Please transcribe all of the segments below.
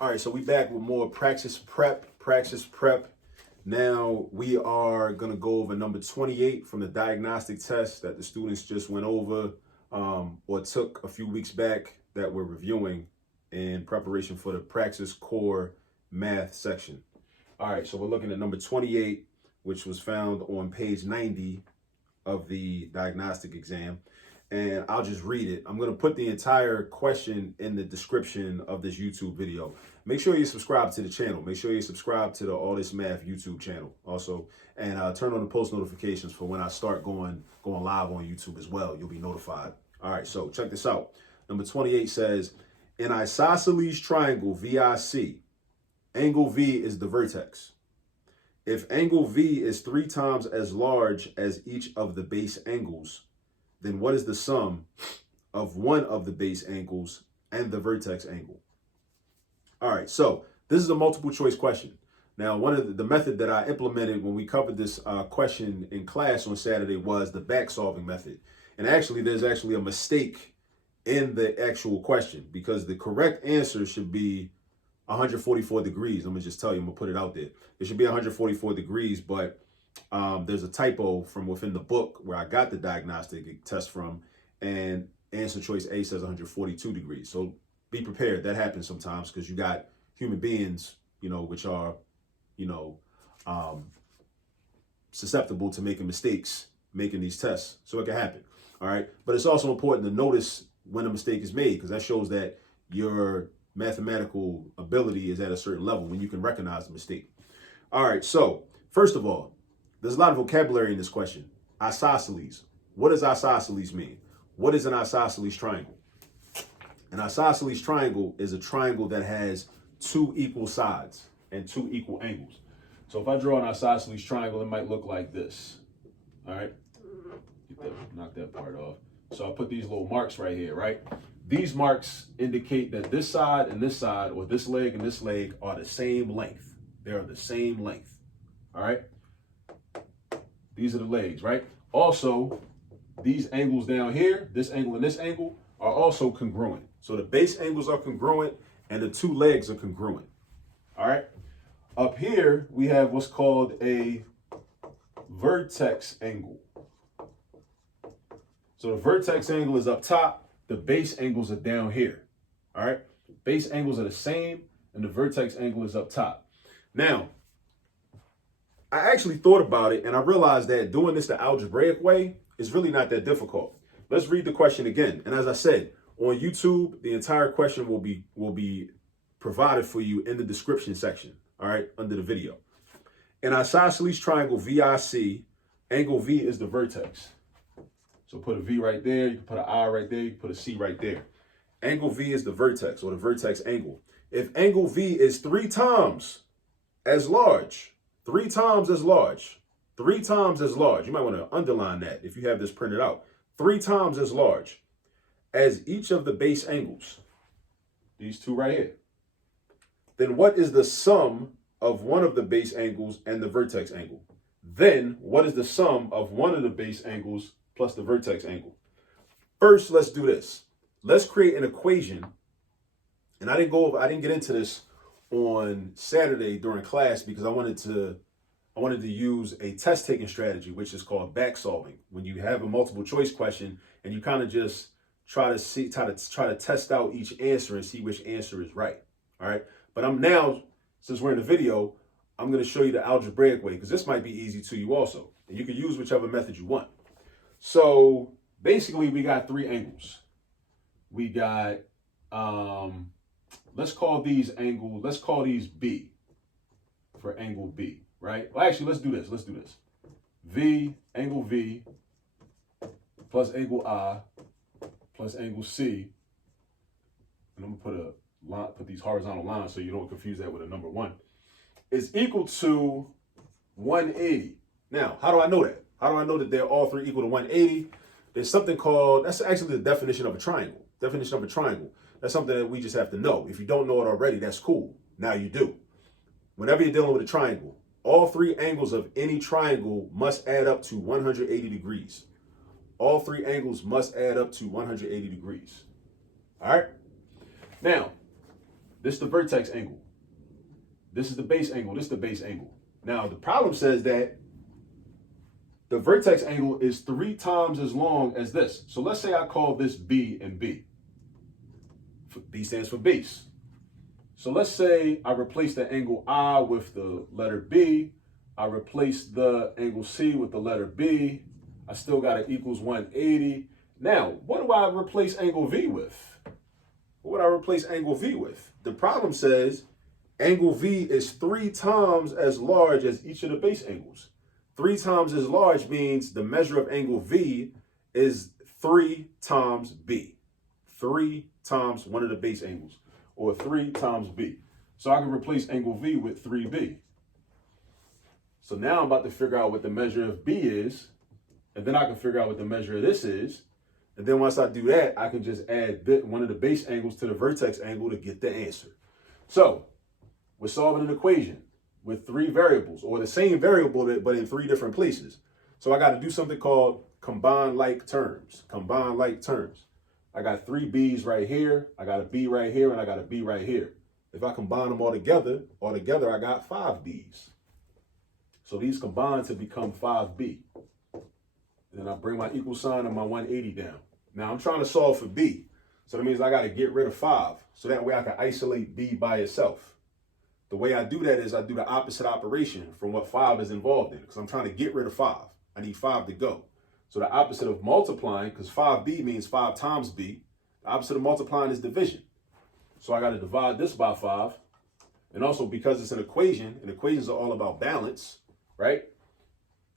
All right, so we back with more Praxis Prep. Now we are gonna go over number 28 from the diagnostic test that the students just went over or took a few weeks back that we're reviewing in preparation for the Praxis Core math section. All right, so we're looking at number 28, which was found on page 90 of the diagnostic exam. And I'll just read it. I'm going to put the entire question in the description of this YouTube video. Make sure you subscribe to the channel. Make sure you subscribe to the All This Math YouTube channel also. And turn on the post notifications for when I start going live on YouTube as well. You'll be notified. All right, so check this out. Number 28 says, in isosceles triangle VIC, angle V is the vertex. If angle V is 3 times as large as each of the base angles, then what is the sum of one of the base angles and the vertex angle? All right, so this is a multiple choice question. Now, one of the method that I implemented when we covered this question in class on Saturday was the back solving method. And actually, there's actually a mistake in the actual question because the correct answer should be 144 degrees. Let me just tell you, I'm gonna put it out there. It should be 144 degrees, but there's a typo from within the book where I got the diagnostic test from, and answer choice A says 142 degrees. So be prepared. That happens sometimes because you got human beings, which are, susceptible to making mistakes, making these tests. So it can happen. All right. But it's also important to notice when a mistake is made because that shows that your mathematical ability is at a certain level when you can recognize the mistake. All right. So first of all, there's a lot of vocabulary in this question. Isosceles. What does isosceles mean? What is an isosceles triangle? An isosceles triangle is a triangle that has 2 equal sides and 2 equal angles. So if I draw an isosceles triangle, it might look like this. All right. Knock that part off. So I'll put these little marks right here, right? These marks indicate that this side and this side, or this leg and this leg, are the same length. They're the same length. All right. These are the legs, right? Also, these angles down here, this angle and this angle, are also congruent. So the base angles are congruent and the 2 legs are congruent. All right. Up here, we have what's called a vertex angle. So the vertex angle is up top. The base angles are down here. All right. Base angles are the same and the vertex angle is up top. Now, I actually thought about it and I realized that doing this the algebraic way is really not that difficult. Let's read the question again. And as I said, on YouTube, the entire question will be provided for you in the description section, all right, under the video. In isosceles triangle VIC, angle V is the vertex. So put a V right there, you can put an I right there, you can put a C right there. Angle V is the vertex or the vertex angle. If angle V is 3 times as large, 3 times as large, 3 times as large. You might want to underline that if you have this printed out. 3 times as large as each of the base angles, these 2 right here. Then what is the sum of one of the base angles and the vertex angle? Then what is the sum of one of the base angles plus the vertex angle? First, let's do this. Let's create an equation. And I didn't get into this on Saturday during class because I wanted to use a test taking strategy, which is called back solving. When you have a multiple choice question and you kind of just try to test out each answer and see which answer is right. All right. But I'm now, since we're in the video, I'm going to show you the algebraic way because this might be easy to you also. And you can use whichever method you want. So basically we got 3 angles. We got, let's call these B for angle B, right? Well, actually, let's do this. V, angle V, plus angle I, plus angle C. And I'm gonna put these horizontal lines so you don't confuse that with a number 1, is equal to 180. Now, how do I know that? How do I know that they're all 3 equal to 180? There's something called, that's actually the definition of a triangle. That's something that we just have to know. If you don't know it already, that's cool. Now you do. Whenever you're dealing with a triangle, all 3 angles of any triangle must add up to 180 degrees. All 3 angles must add up to 180 degrees. All right. Now, This is the vertex angle. This is the base angle. This is the base angle. Now, the problem says that the vertex angle is 3 times as long as this. So let's say I call this B and B. B stands for base. So let's say I replace the angle I with the letter B. I replace the angle C with the letter B. I still got it equals 180. Now, what do I replace angle V with? What would I replace angle V with? The problem says angle V is 3 times as large as each of the base angles. 3 times as large means the measure of angle V is 3 times B. 3 times one of the base angles, or 3 times B. So I can replace angle V with 3B. So now I'm about to figure out what the measure of B is, and then I can figure out what the measure of this is. And then once I do that, I can just add one of the base angles to the vertex angle to get the answer. So we're solving an equation with 3 variables, or the same variable, but in 3 different places. So I got to do something called combine like terms. Combine like terms. I got 3 B's right here, I got a B right here, and I got a B right here. If I combine them all together I got 5 B's. So these combine to become 5B. And then I bring my equal sign and my 180 down. Now I'm trying to solve for B. So that means I got to get rid of 5. So that way I can isolate B by itself. The way I do that is I do the opposite operation from what 5 is involved in, because I'm trying to get rid of 5. I need 5 to go. So the opposite of multiplying, because 5B means 5 times B, the opposite of multiplying is division. So I got to divide this by 5. And also because it's an equation, and equations are all about balance, right?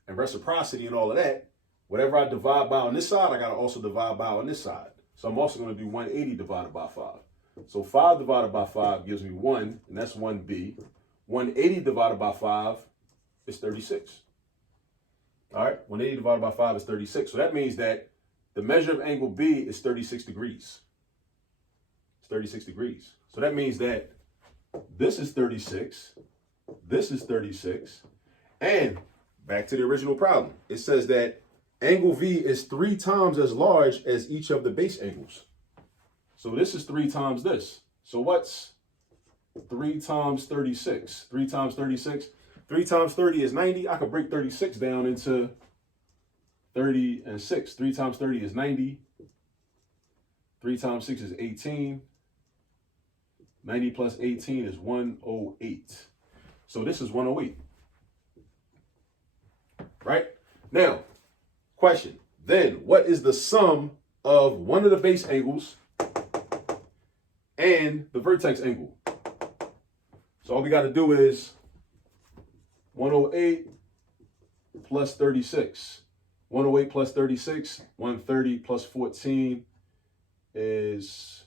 And reciprocity and all of that, whatever I divide by on this side, I got to also divide by on this side. So I'm also going to do 180 divided by 5. So 5 divided by 5 gives me 1, and that's 1B. 180 divided by 5 is 36. All right, 180 divided by 5 is 36. So that means that the measure of angle B is 36 degrees. It's 36 degrees. So that means that this is 36, this is 36, and back to the original problem. It says that angle V is 3 times as large as each of the base angles. So this is 3 times this. So what's 3 times 36? 3 times 36? 3 times 30 is 90. I could break 36 down into 30 and 6. 3 times 30 is 90. 3 times 6 is 18. 90 plus 18 is 108. So this is 108. Right? Now, question. Then, what is the sum of one of the base angles and the vertex angle? So all we got to do is 108 plus 36. 108 plus 36, 130 plus 14 is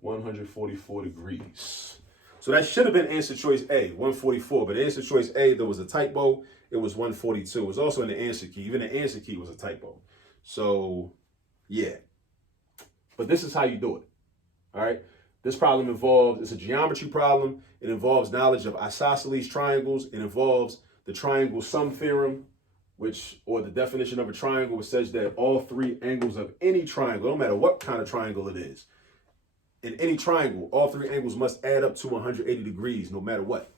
144 degrees. So that should have been answer choice A, 144. But answer choice A, there was a typo. It was 142. It was also in the answer key. Even the answer key was a typo. So, yeah. But this is how you do it. All right. This problem involves, it's a geometry problem. It involves knowledge of isosceles triangles. It involves the Triangle Sum Theorem, or the definition of a triangle, which says that all 3 angles of any triangle, no matter what kind of triangle it is, in any triangle, all 3 angles must add up to 180 degrees, no matter what.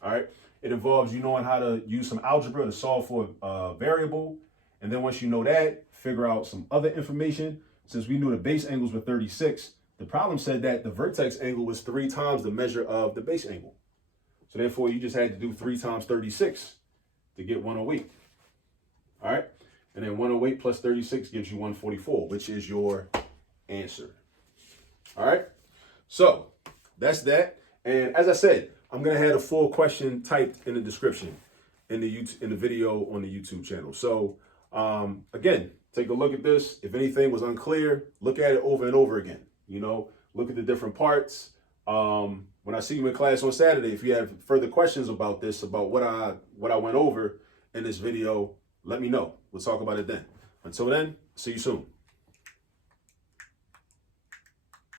All right. It involves you knowing how to use some algebra to solve for a variable. And then once you know that, figure out some other information. Since we knew the base angles were 36, the problem said that the vertex angle was 3 times the measure of the base angle. So therefore, you just had to do 3 times 36 to get 108. All right. And then 108 plus 36 gives you 144, which is your answer. All right. So that's that. And as I said, I'm going to have a full question typed in the description in the video on the YouTube channel. So again, take a look at this. If anything was unclear, look at it over and over again. You know, look at the different parts. When I see you in class on Saturday, if you have further questions about this, about what I went over in this video, let me know. We'll talk about it then. Until then, see you soon.